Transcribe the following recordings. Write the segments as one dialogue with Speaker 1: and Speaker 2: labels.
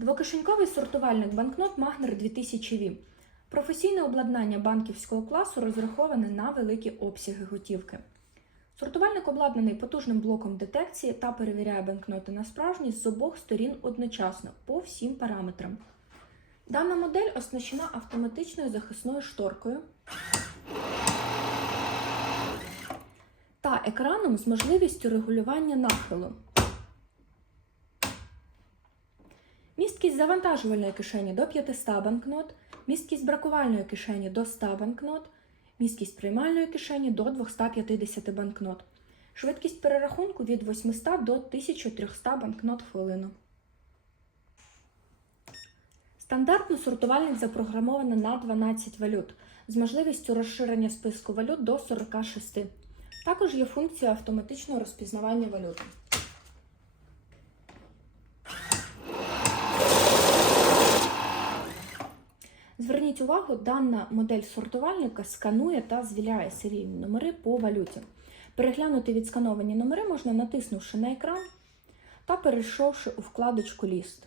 Speaker 1: Двокишеньковий сортувальник банкнот Магнер 2000 V. Професійне обладнання банківського класу розраховане на великі обсяги готівки. Сортувальник обладнаний потужним блоком детекції та перевіряє банкноти на справжність з обох сторін одночасно по всім параметрам. Дана модель оснащена автоматичною захисною шторкою та екраном з можливістю регулювання нахилу. Місткість завантажувальної кишені до 500 банкнот, місткість бракувальної кишені до 100 банкнот, місткість приймальної кишені до 250 банкнот. Швидкість перерахунку від 800 до 1300 банкнот хвилину. Стандартно сортувальник запрограмовано на 12 валют з можливістю розширення списку валют до 46. Також є функція автоматичного розпізнавання валют. Зверніть увагу, дана модель сортувальника сканує та звіряє серійні номери по валюті. Переглянути відскановані номери можна натиснувши на екран та перейшовши у вкладочку Ліст.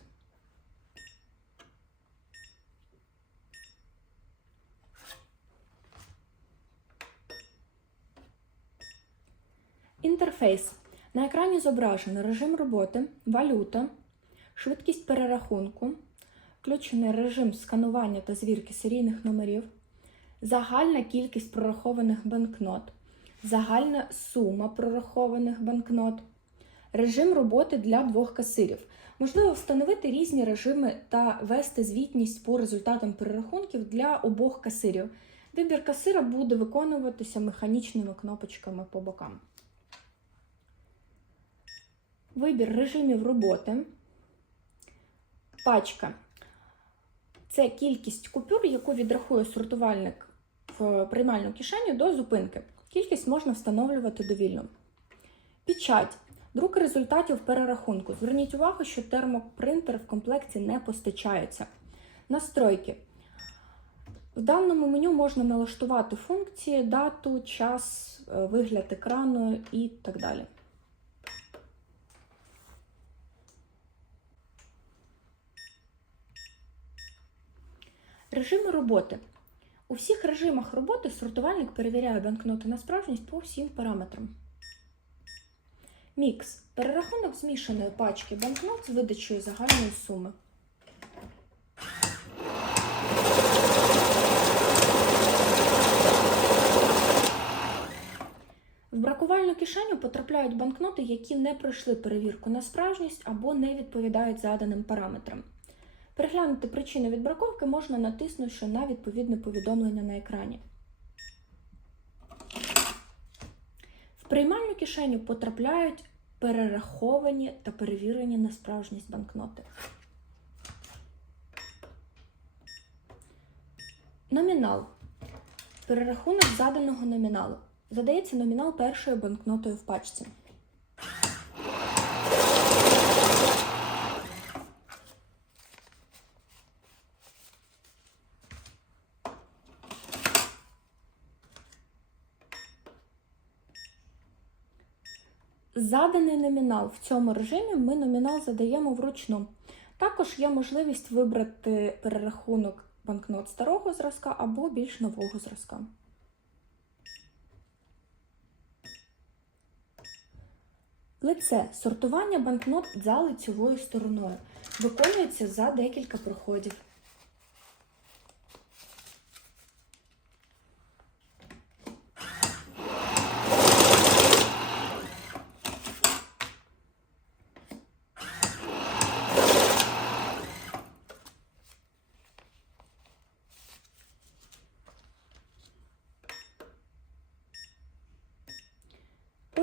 Speaker 1: Інтерфейс. На екрані зображено режим роботи, валюта, швидкість перерахунку, включений режим сканування та звірки серійних номерів, загальна кількість прорахованих банкнот, загальна сума прорахованих банкнот, режим роботи для двох касирів. Можливо встановити різні режими та вести звітність по результатам перерахунків для обох касирів. Вибір касира буде виконуватися механічними кнопочками по бокам. Вибір режимів роботи. Пачка. Це кількість купюр, яку відрахує сортувальник в приймальну кишеню до зупинки. Кількість можна встановлювати довільно. Печать. Друк результатів перерахунку. Зверніть увагу, що термопринтер в комплекті не постачається. Настройки. В даному меню можна налаштувати функції, дату, час, е, вигляд екрану і так далі. Режими роботи. У всіх режимах роботи сортувальник перевіряє банкноти на справжність по всім параметрам. Мікс. Перерахунок змішаної пачки банкнот з видачею загальної суми. В бракувальну кишеню потрапляють банкноти, які не пройшли перевірку на справжність або не відповідають заданим параметрам. Переглянути причини відбраковки можна натиснувши на відповідне повідомлення на екрані. В приймальну кишеню потрапляють перераховані та перевірені на справжність банкноти. Номінал. Перерахунок заданого номіналу. Задається номінал першою банкнотою в пачці. Заданий номінал в цьому режимі ми номінал задаємо вручну. Також є можливість вибрати перерахунок банкнот старого зразка або більш нового зразка. Лице сортування банкнот за лицьовою стороною виконується за декілька проходів.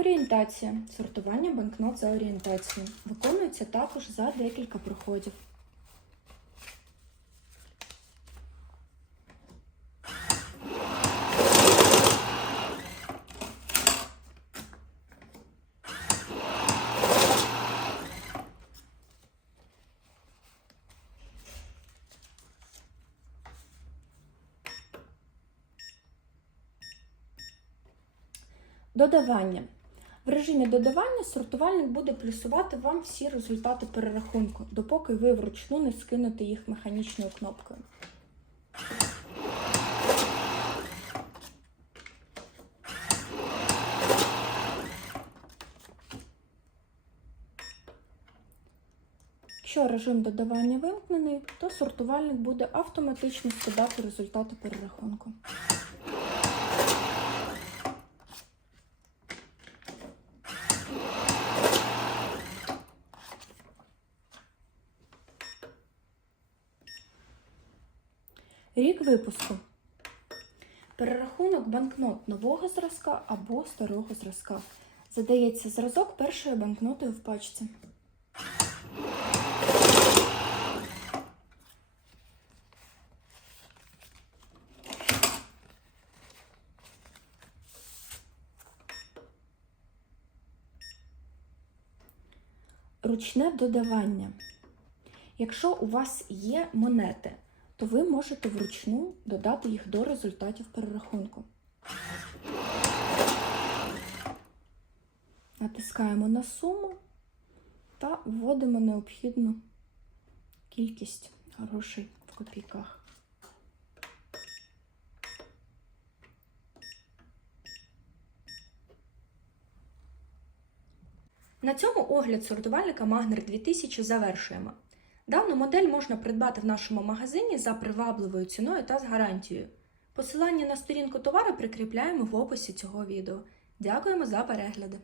Speaker 1: Орієнтація. Сортування банкнот за орієнтацією. Виконується також за декілька проходів. Додавання. В режимі додавання сортувальник буде плюсувати вам всі результати перерахунку, допоки ви вручну не скинете їх механічною кнопкою. Якщо режим додавання вимкнений, то сортувальник буде автоматично скидати результати перерахунку. Рік випуску. Перерахунок банкнот нового зразка або старого зразка. Задається зразок першої банкнотою в пачці. Ручне додавання. Якщо у вас є монети, то ви можете вручну додати їх до результатів перерахунку. Натискаємо на суму та вводимо необхідну кількість грошей в копійках. На цьому огляд сортувальника Magner 2000 завершуємо. Дану модель можна придбати в нашому магазині за привабливою ціною та з гарантією. Посилання на сторінку товару прикріпляємо в описі цього відео. Дякуємо за перегляди!